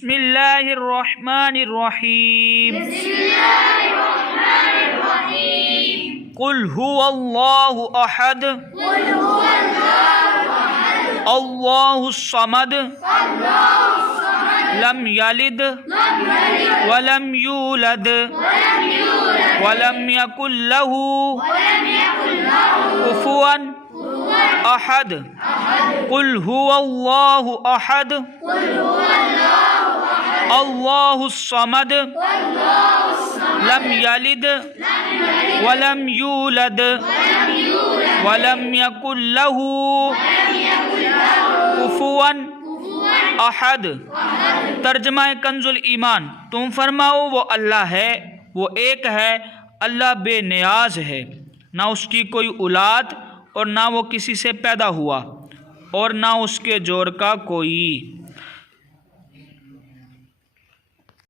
بسم اللہ الرحمن الرحیم قل هو اللہ احد اللہ الصمد لم یلد ولم یولد ولم یکن له کفوا احد قل هو اللہ احد اللہ الصمد لم یلد ولم یولد ولم یکن له کفوا احد۔ ترجمہ کنز الایمان، تم فرماؤ وہ اللہ ہے، وہ ایک ہے، اللہ بے نیاز ہے، نہ اس کی کوئی اولاد اور نہ وہ کسی سے پیدا ہوا اور نہ اس کے جوڑ کا کوئی۔